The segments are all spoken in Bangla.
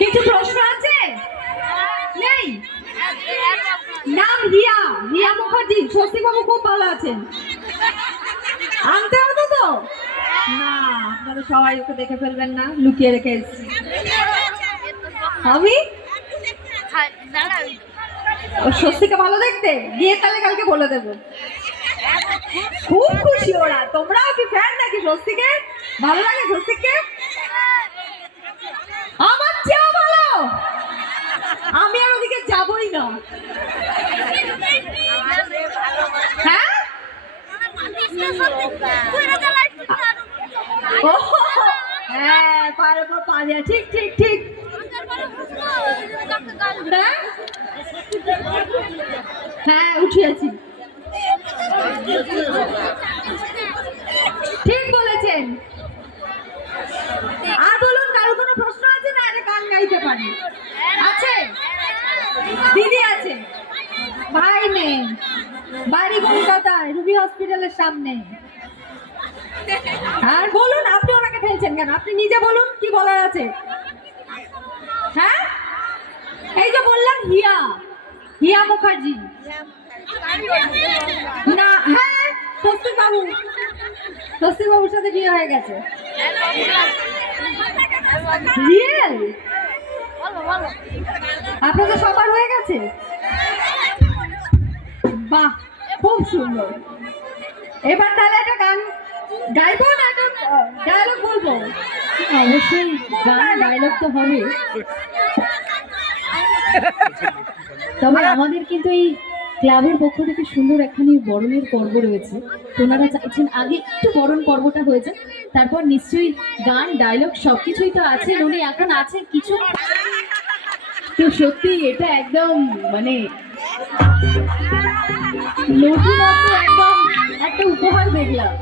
কিছু প্রশ্ন আছে? নেই? নাম রিয়া রিয়া মুখার্জি স্বস্তিক বাবু খুব ভালো আছেন। আনতে হবে তো? না, আপনারা সবাই ওকে দেখে ফেলবেন না, লুকিয়ে রেখে এসেছি। আমি? স্বস্তিকে ভালো দেখতে? গিয়ে তাহলে কালকে বলে দেবো। খুব খুশি ওরা। তোমরাও কি ফ্যান নাকি স্বস্তিকে? ভালো লাগে স্বস্তিককে? আমার চেয়েও ভালো। আমি আর ওদিকে যাবই না। হ্যাঁ? হ্যাঁ পায়ের উপর ঠিক ঠিক ঠিক। হ্যাঁ উঠিয়েছি ঠিক বলেছেন আর বলুন কারও কোনো প্রশ্ন আছে না আরে গান গাইতে পারি আছে দিদি আছে? ভাই নেই। বাড়ি কলকাতায় রুবি হসপিটালের সামনে। আর বলুন আপনি ওনাকে ফেলছেন কেন? আপনি নিজে বলুন কি বলার আছে? হ্যাঁ? এই যে বললাম হিয়া। হিয়া মুখার্জি। না হ্যাঁ স্বস্তিক বাবু স্বস্তিক বাবুর সাথে বিয়ে হয়ে গেছে। রিয়েল আপনাদের সবার হয়ে গেছে? বাহ, খুব সুন্দর। এবার তাহলে একটা গান গাইবো না একটা ডায়লগ বলব? অবশ্যই, গান ডায়লগ তো হবে। তবে আমাদের কিন্তু এই ক্লাবের পক্ষ থেকে সুন্দর একখানি বরণের পর্ব রয়েছে। ওনারা চাইছেন আগে একটু বরণ পর্বটা হয়েছে তারপর নিশ্চয়ই গান ডায়লগ সবকিছুই তো আছে উনি এখন আছে কিছু? তো সত্যি এটা একদম মানে একদম একটা উপহার দেখলাম।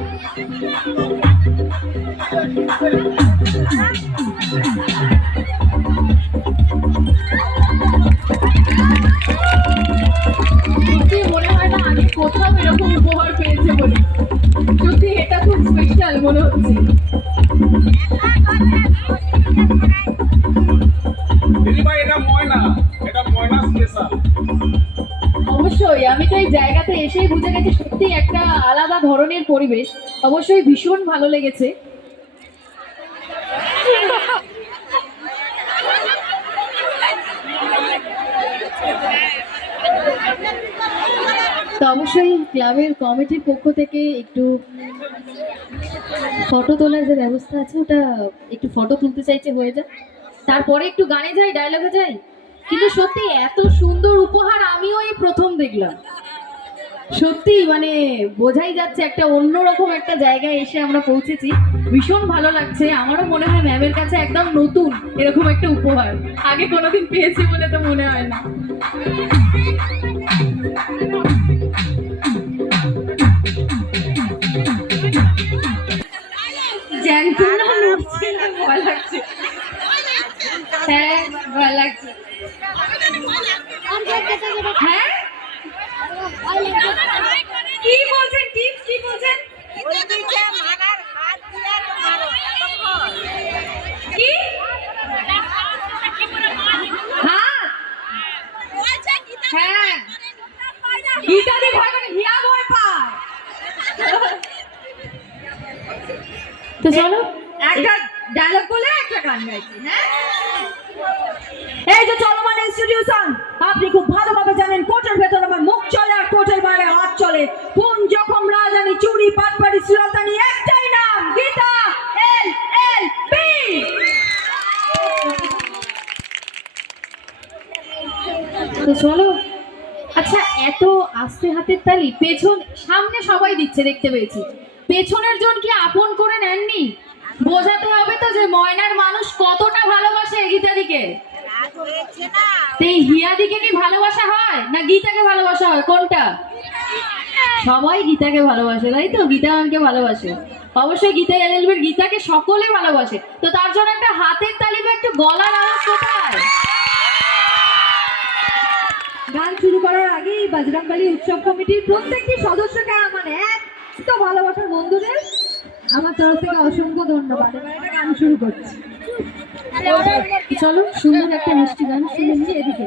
এসেই বুঝে গেছি সত্যি একটা আলাদা ধরনের পরিবেশ। অবশ্যই ভীষণ ভালো লেগেছে। তো অবশ্যই ক্লাবের কমিটির পক্ষ থেকে একটু ফটো তোলার যে ব্যবস্থা আছে, ওটা একটু ফটো তুলতে চাইছে হয়ে যায় তারপরে একটু গানে যাই ডায়লগে যাই। কিন্তু সত্যি এত সুন্দর উপহার আমিও এই প্রথম দেখলাম। সত্যি মানে বোঝাই যাচ্ছে একটা অন্যরকম একটা জায়গায় এসে আমরা পৌঁছেছি। ভীষণ ভালো লাগছে। আমারও মনে হয় ম্যামের কাছে একদম নতুন এরকম একটা উপহার। আগে কোনোদিন পেয়েছি বলে তো মনে হয় না। হ্যাঁ ভয় লাগছে। হ্যাঁ? কি বলছেন টিপস কি বলছেন? কি হাত হ্যাঁ। হিয়া। ভয় পায়। তো চলো একটা ডায়লগ বলে একটা গান গাইছি হ্যাঁ? এই যে চলমান ইনস্টিটিউশন আপনি খুব ভালোভাবে জানেন কোর্টের ভেতর আমার মুখ চলে আর কোর্টের বাইরে হাত চলে কোন জখম রাজানি চুরি পাটপাড়ি শ্রীলতানি একটাই নাম গীতা এল এল বি তো চলো আচ্ছা এত আস্তে হাতের তালি পেছন সামনে সবাই দিচ্ছে, দেখতে পেয়েছি। পেছনের জন কি আপন করে নেননি? বোঝাতে হবে তো যে ময়নার মানুষ কতটা ভালোবাসে গীতাদিকে। হিয়াদিকে কি ভালোবাসা হয়, না গীতাকে ভালোবাসা হয়? কোনটা? সবাই গীতাকে ভালোবাসে, তাই তো? গীতা ম্যামকে ভালোবাসে। অবশ্যই গীতা এলএলবির গীতাকে সকলে ভালোবাসে। তো তার জন্য একটা হাতের তালি বা একটু গলার আওয়াজ কোথায়? গান শুরু করার আগেই বজরংবলী উৎসব কমিটির প্রত্যেকটি সদস্যকে আমার এত ভালোবাসার বন্ধুদের, আমার তরফ থেকে অসংখ্য ধন্যবাদ। গান শুরু করছি। চলো সুন্দর একটা মিষ্টি গান শুনেছি এদিকে।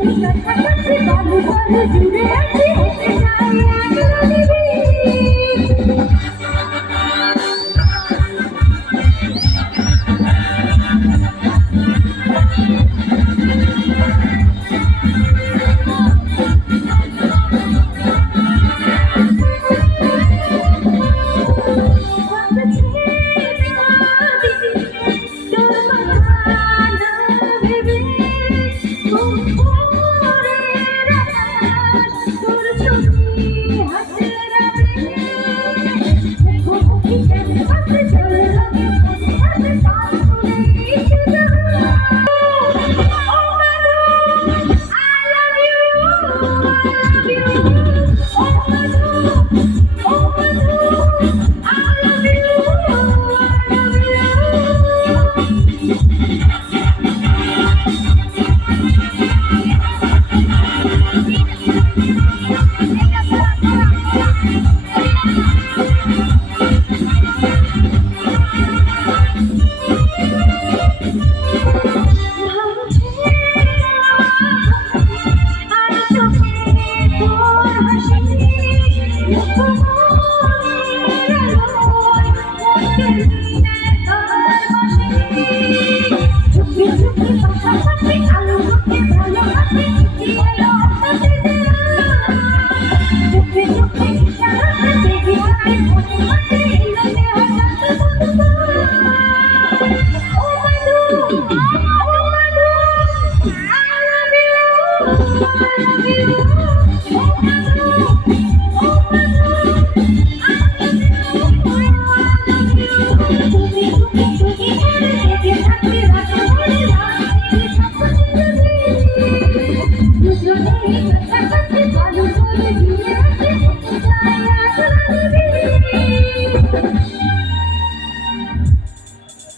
Thank you.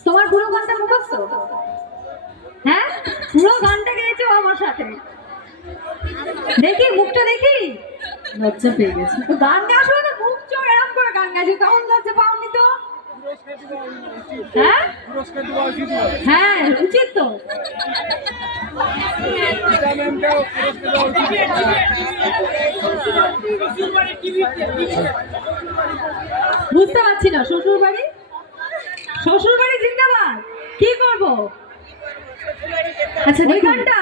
তোমার পুরো গানটা মুখস্থ? হ্যাঁ? পুরো গানটা গেয়েছো আমার সাথে। দেখি মুখটা দেখি। লজ্জা পেয়ে গেছে। তো গান গাওয়ার সময় তো মুখ চোখ এরম করে গান গাইছো কেমন লজ্জা পাওনি তো। হ্যাঁ? হ্যাঁ উচিত তো। বুঝতে পারছি না শ্বশুর বাড়ি শ্বশুর বাড়ি জিন্দাবাদ। কি করব? আচ্ছা ওই দেখুন। গানটা।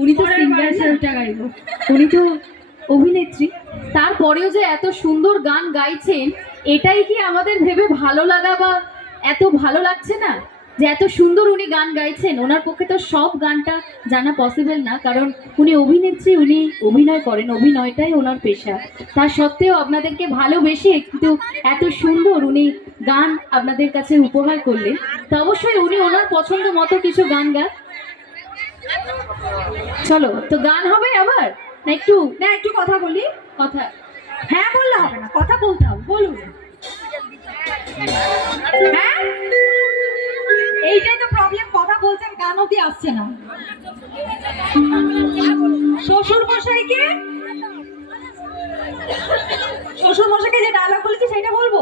উনি তো সিঙ্গার গাইবো। উনি তো অভিনেত্রী। তারপরেও যে এত সুন্দর গান গাইছেন এটাই কি আমাদের ভেবে ভালো লাগা বা এত ভালো লাগছে না? যে এত সুন্দর উনি গান গাইছেন ওনার পক্ষে তো সব গানটা জানা পসিবল না কারণ উনি অভিনেত্রী উনি অভিনয় করেন অভিনয়টাই ওনার পেশা। তা সত্ত্বেও আপনাদেরকে ভালোবেসে কিন্তু এত সুন্দর উনি গান আপনাদের কাছে উপহার করলেন। তো অবশ্যই উনি ওনার পছন্দ মতো কিছু গান গান চলো, তো গান হবে আবার? না একটু না একটু কথা বলি? কথা। হ্যাঁ বললে হবে না, কথা বলতে হবে, বলুন। হ্যাঁ? এইটাই তো প্রবলেম কথা বলছেন গান অব্দি আসছে না। শ্বশুর মশাইকে শ্বশুর মশাইকে যে ডায়লগ বলেছি, সেটা বলব?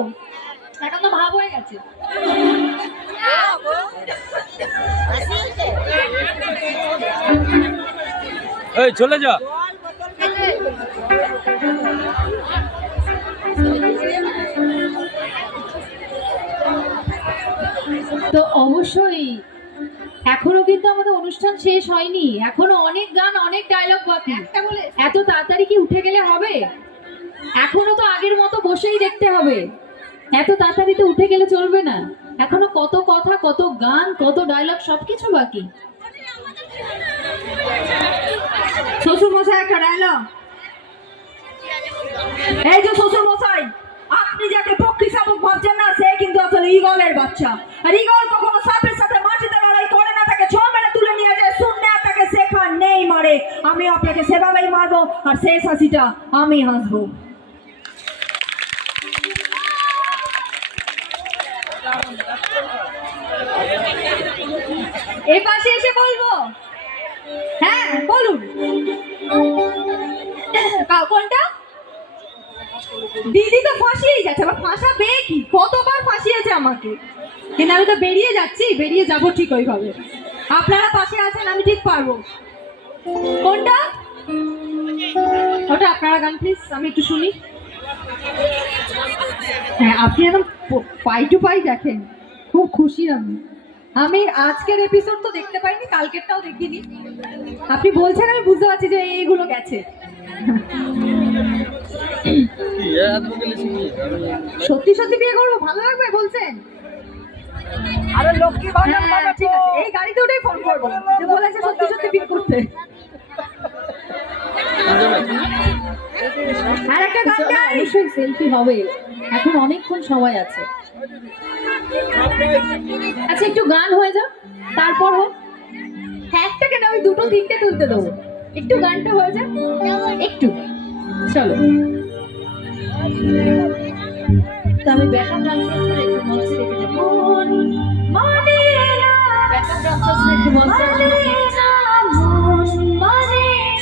এখন তো ভাব হয়ে গেছে। এই চলে যা। তো অবশ্যই এখনও কিন্তু আমাদের অনুষ্ঠান শেষ হয়নি। এখনও অনেক গান অনেক ডায়লগ বাকি। এত তাড়াতাড়ি কি উঠে গেলে হবে? এখনও তো আগের মতো বসেই দেখতে হবে। এত তাড়াতাড়ি তো উঠে গেলে চলবে না। এখনও কত কথা কত গান কত ডায়লগ সবকিছু বাকি। শ্বশুর মশাই একটা ডায়লগ এই যে শ্বশুর মশাই আপনি যাকে পক্ষী শাবক ভাবছেন না, সে কিন্তু আসলে ইগলের বাচ্চা। আর ইগল কখনো সাপের সাথে মাটিতে লড়াই করে না, তাকে ছ মেরে তুলে নিয়ে যায়। শূন্য তাকে শেখা নেই মারে। আমি আপনাকে সেভাবেই মারবো, আর শেষ হাসিটা আমি হাসবো। এই কোনটা? দিদি তো ফাঁসিয়েই যাচ্ছে আবার ফাঁসাবে কি? কতবার ফাঁসিয়েছে আমাকে? কিন্তু আমি তো বেরিয়ে যাচ্ছি, বেরিয়ে যাব ঠিক ওইভাবে। আপনারা পাশে আছেন, আমি ঠিক পারব। কোনটা? ওটা আপনারা গান প্লিজ আমি একটু শুনি। হ্যাঁ আপনি একদম পাই টু পাই দেখেন। খুব খুশি আমি। আমি আজকের এপিসোড তো দেখতে পাইনি কালকেরটাও দেখিনি। আপনি বলছেন আমি বুঝতে পারছি যে এইগুলো গেছে। সত্যি সত্যি বিয়ে করব? ভালো লাগবে বলছেন? আরে লক্ষ্মী হ্যাঁ, ঠিক আছে। এই গাড়িতে উঠেই ফোন করব। যে বলেছে সত্যি সত্যি বিয়ে করতে। আর একটা গান গাই সেলফি হবে। এখন অনেকক্ষণ সময় আছে। আচ্ছা একটু গান হয়ে যাও তারপর হোক। একটা কেন? আমি দুটো তিনটে তুলতে দেবো। একটু গানটা হয়ে যাক। একটু। চলো। তো আমি ব্যাকআপ ডান্সার একটু মঞ্চে রেখে মানে ব্যাকআপ ডান্সার একটু মঞ্চে আসবে